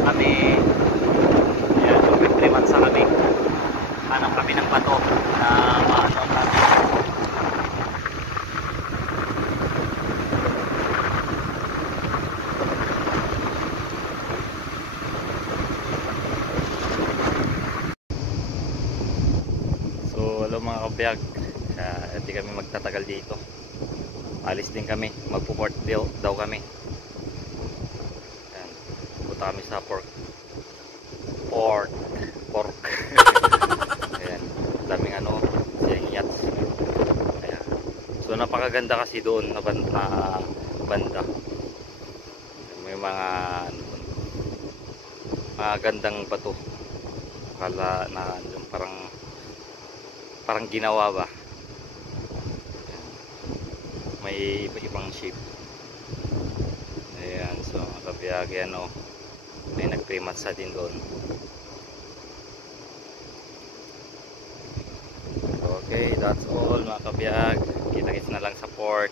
na kami. Ayan, mag 3 months na kami. Hanap kami ng bato na maano kami. So hello mga kabiyag, hindi kami magtatagal dito. Alis din kami, magpo-port daw kami. Ayan, punta kami sa pork. Ayan, daming ano, sailing yachts. Ayan. So napakaganda kasi doon na banda. May mga ano, mga gandang bato. Kala na yung parang ginawa ba. May ibang shape. Ayan, so mga kabiyag, yan o. May nag-3 months sa din doon. Okay, that's all mga kabiyag. Kita-kits na lang sa port.